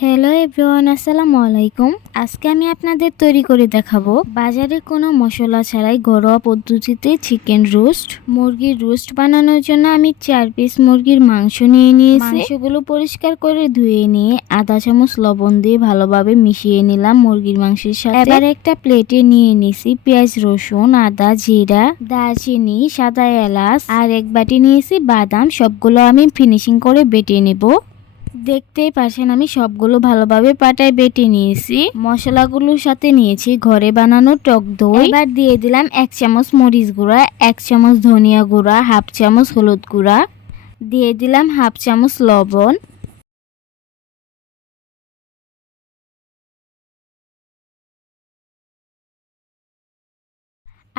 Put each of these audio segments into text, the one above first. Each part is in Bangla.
হ্যালো এভরিওয়ান, আসসালামু আলাইকুম। আজকে আমি আপনাদের তৈরি করে দেখাবো বাজারে কোনো মশলা ছাড়াই ঘরোয়া পদ্ধতিতে চিকেন রোস্ট। মুরগির রোস্ট বানানোর জন্য আমি 4 পিস মুরগির মাংস নিয়ে নিয়েছি। মাংসগুলো পরিষ্কার করে ধুয়ে নিয়ে আধা চামচ লবণ দিয়ে ভালোভাবে মিশিয়ে নিলাম মুরগির মাংসের সাথে। এবার একটা প্লেটে নিয়ে নিয়েছি পেঁয়াজ, রসুন, আদা, জিরা, দারচিনি, সাদা এলাচ আর এক বাটি নিয়েছি বাদাম। সবগুলো আমি ফিনিশিং করে বেটে নেব। দেখতেই পাচ্ছেন আমি সবগুলো ভালোভাবে পাটায় বেটে নিয়েছি। মশলাগুলোর সাথে নিয়েছি ঘরে বানানো টক দই। এবার দিয়ে দিলাম 1 চামচ মরিচ গুঁড়া, 1 চামচ ধনিয়া গুঁড়া, হাফ চামচ হলুদ গুঁড়া, দিয়ে দিলাম হাফ চামচ লবণ।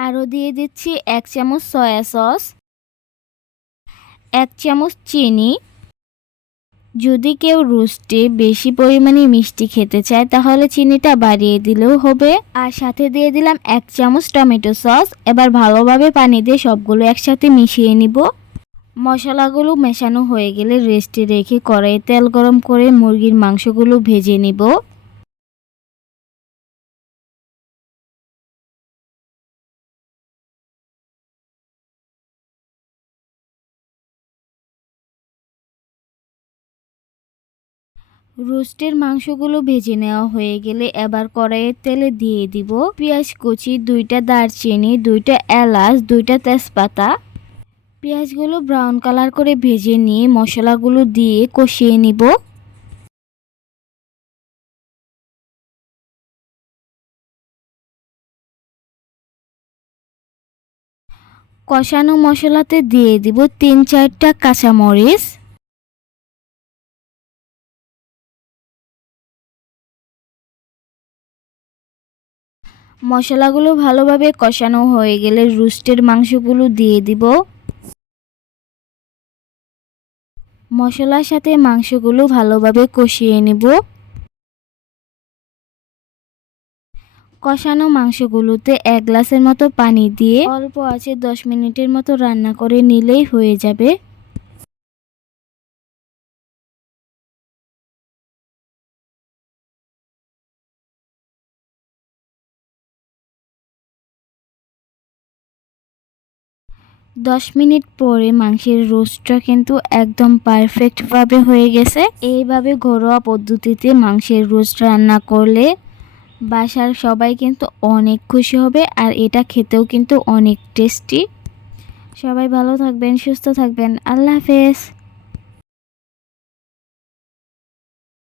আরও দিয়ে দিচ্ছি 1 চামচ সয়া সস, 1 চামচ চিনি। যদি কেউ রোস্টে বেশি পরিমাণে মিষ্টি খেতে চায় তাহলে চিনিটা বাড়িয়ে দিলেও হবে। আর সাথে দিয়ে দিলাম 1 চামচ টমেটো সস। এবার ভালোভাবে পানি দিয়ে সবগুলো একসাথে মিশিয়ে নিব। মশলাগুলো মেশানো হয়ে গেলে রেস্টে রেখে কড়াইয়ে তেল গরম করে মুরগির মাংসগুলো ভেজে নিব। রোস্টের মাংসগুলো ভেজে নেওয়া হয়ে গেলে এবার কড়াইয়ের তেলে দিয়ে দিব পেঁয়াজ কুচি, 2টা দারচিনি, 2টা এলাচ, 2টা তেজপাতা। পেঁয়াজগুলো ব্রাউন কালার করে ভেজে নিয়ে মশলাগুলো দিয়ে কষিয়ে নিব। কষানো মশলাতে দিয়ে দিব 3-4টা কাঁচামরিচ। মশলাগুলো ভালোভাবে কষানো হয়ে গেলে রোস্টের মাংসগুলো দিয়ে দিব। মশলার সাথে মাংসগুলো ভালোভাবে কষিয়ে নিব। কষানো মাংসগুলোতে 1 গ্লাসের মতো পানি দিয়ে অল্প আঁচে 10 মিনিটের মতো রান্না করে নিলেই হয়ে যাবে। দশ মিনিট পরে মাংসের রোস্টটা কিন্তু একদম পারফেক্টভাবে হয়ে গেছে। এইভাবে ঘরোয়া পদ্ধতিতে মাংসের রোস্ট রান্না করলে বাসার সবাই কিন্তু অনেক খুশি হবে, আর এটা খেতেও কিন্তু অনেক টেস্টি। সবাই ভালো থাকবেন, সুস্থ থাকবেন। আল্লাহ হাফেজ।